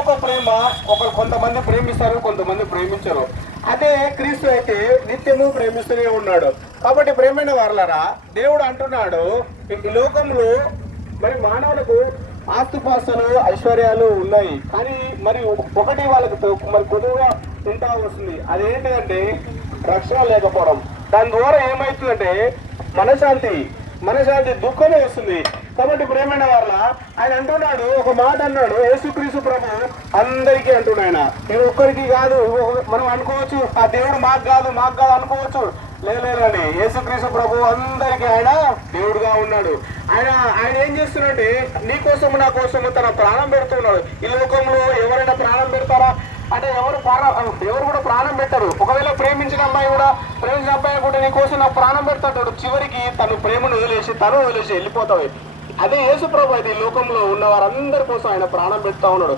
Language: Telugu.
లోక ప్రేమ కొంతమంది ప్రేమిస్తారు, కొంతమంది ప్రేమించరు. అదే క్రీస్తు అయితే నిత్యము ప్రేమిస్తూనే ఉన్నాడు. కాబట్టి ప్రేమైన వారలారా, దేవుడు అంటున్నాడు ఈ లోకంలో మరి మానవులకు ఆస్తుపాస్తులు ఐశ్వర్యాలు ఉన్నాయి, కానీ మరి ఒకటి వాళ్ళకి మరి కొద్దిగా ఉంటా వస్తుంది. అదేంటంటే రక్షణ లేకపోవడం. దాని ద్వారా ఏమవుతుందంటే మనశాంతి దుఃఖమే వస్తుంది. కాబట్టి ప్రేమైన వాళ్ళ ఆయన అంటున్నాడు, ఒక మాట అన్నాడు, యేసుక్రీస్తు ప్రభు అందరికీ అంటున్నాడు. ఆయన నేను ఒక్కరికి కాదు. మనం అనుకోవచ్చు ఆ దేవుడు మాకు కాదు అనుకోవచ్చు. లేదండి, యేసుక్రీస్తు ప్రభు అందరికీ ఆయన దేవుడుగా ఉన్నాడు. ఆయన ఏం చేస్తున్నాడంటే నీ కోసము నా కోసము తన ప్రాణం పెడుతున్నాడు. ఈ లోకంలో ఎవరైనా ప్రాణం పెడతారా అంటే ఎవరు కూడా ప్రాణం పెట్టరు. ఒకవేళ ప్రేమించిన అబ్బాయి కూడా నీ కోసం నా ప్రాణం పెడతాడు. చివరికి తను ప్రేమను వదిలేసి వెళ్ళిపోతావు. అదే యేసు ప్రభు అయితే ఈ లోకంలో ఉన్న వారందరి కోసం ఆయన ప్రాణం పెడతా ఉన్నాడు.